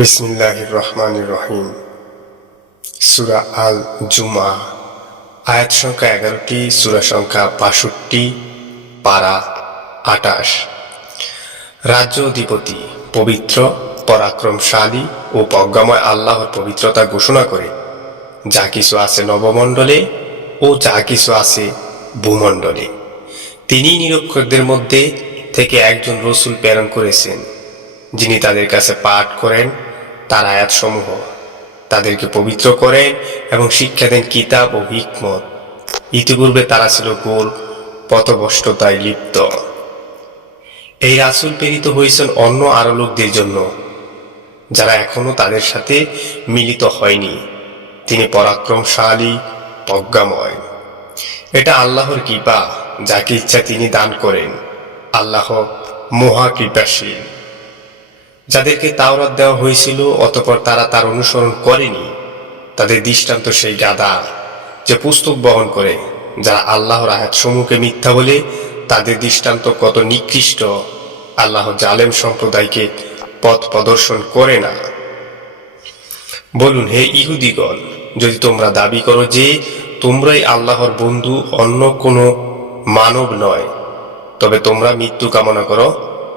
বিসমিল্লাহ রহমান রহিম। সুরা আল জুমা আয়াত সংখ্যা এগারোটি, সুরা সংখ্যা বাষট্টি, পারা আটাশ রাজ্য অধিপতি, পবিত্র, পরাক্রমশালী ও প্রজ্ঞাময় আল্লাহর পবিত্রতা ঘোষণা করে, যা কিছু আছে নবমণ্ডলে ও যা কিছু আছে ভূমণ্ডলে। তিনি নিরক্ষরদের মধ্যে থেকে একজন রসুল প্রেরণ করেছেন, যিনি তাদের কাছে পাঠ করেন তার আয়াতসমূহ। তাদেরকে পবিত্র করেন এবং শিক্ষা দেন কিতাব ও হিকমত। ইতিপূর্বে তারা ছিল গোল, পথভ্রষ্টতায় লিপ্ত। এই রাসুল প্রেরিত হয়েছেন অন্য আরও লোকদের জন্য, যারা এখনও তাদের সাথে মিলিত হয়নি। তিনি পরাক্রমশালী প্রজ্ঞাময় এটা আল্লাহর কৃপা, যাকে ইচ্ছা তিনি দান করেন। আল্লাহ মহা কৃপাশীল যাদেরকে তাওরাত দেওয়া হয়েছিল অতপর তারা তার অনুসরণ করেনি, তাদের দৃষ্টান্ত সেই গাদা যে পুস্তক বহন করে যারা আল্লাহর আয়াত সমূহকে মিথ্যা বলে তাদের দৃষ্টান্ত কত নিকৃষ্ট, আল্লাহ জালেম সম্প্রদায়কে পথ প্রদর্শন করে না। বলুন, হে ইহুদিগণ, যদি তোমরা দাবি করো যে তোমরাই আল্লাহর বন্ধু, অন্য কোনো মানব নয়, তবে তোমরা মৃত্যু কামনা করো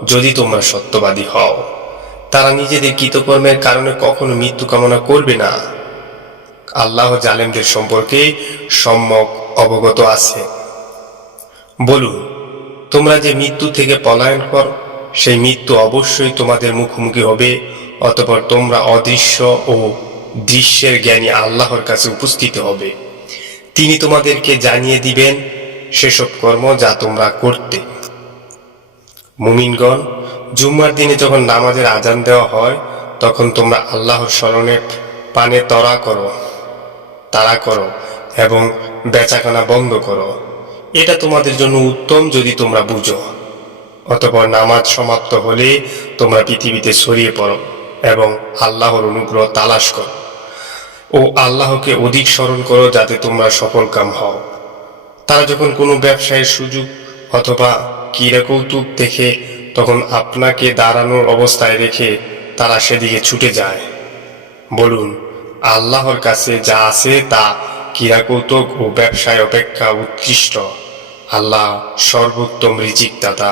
যদি তোমরা সত্যবাদী হও। তারা নিজেদের কৃতকর্মের কারণে কখনো মৃত্যু কামনা করবে না। আল্লাহ জালেমদের সম্পর্কে সম্যক অবগত আছে। বলুন, তোমরা যে মৃত্যু থেকে পলায়ন কর, সেই মৃত্যু অবশ্যই তোমাদের মুখোমুখি হবে, অতপর তোমরা অদৃশ্য ও দৃশ্যের জ্ঞানী আল্লাহর কাছে উপস্থিত হবে। তিনি তোমাদেরকে জানিয়ে দিবেন, সেসব কর্ম যা তোমরা করতে। মুমিনগণ জুম্মার দিনে যখন নামাজের আজান দেওয়া হয়, তখন তোমরা আল্লাহর স্মরণে পানে তরা করো তাড়া করো এবং বেচাকেনা বন্ধ করো। এটা তোমাদের জন্য উত্তম যদি তোমরা বুঝো। অতপর নামাজ সমাপ্ত হলে তোমরা পৃথিবীতে ছড়িয়ে পড়ো এবং আল্লাহর অনুগ্রহ তালাশ করো। ও আল্লাহকে অধিক স্মরণ করো যাতে তোমরা সফল কাম হও। তারা যখন কোনো ব্যবসায়ের সুযোগ অথবা ক্রীড়া কৌতুক দেখে তখন আপনাকে দাঁড়ানোর অবস্থায় রেখে তারা সেদিকে ছুটে যায়। বলুন, আল্লাহর কাছে যা আছে তা ক্রীড়া কৌতুক ও ব্যবসায় অপেক্ষা উৎকৃষ্ট। আল্লাহ সর্বোত্তম রিজিক দাতা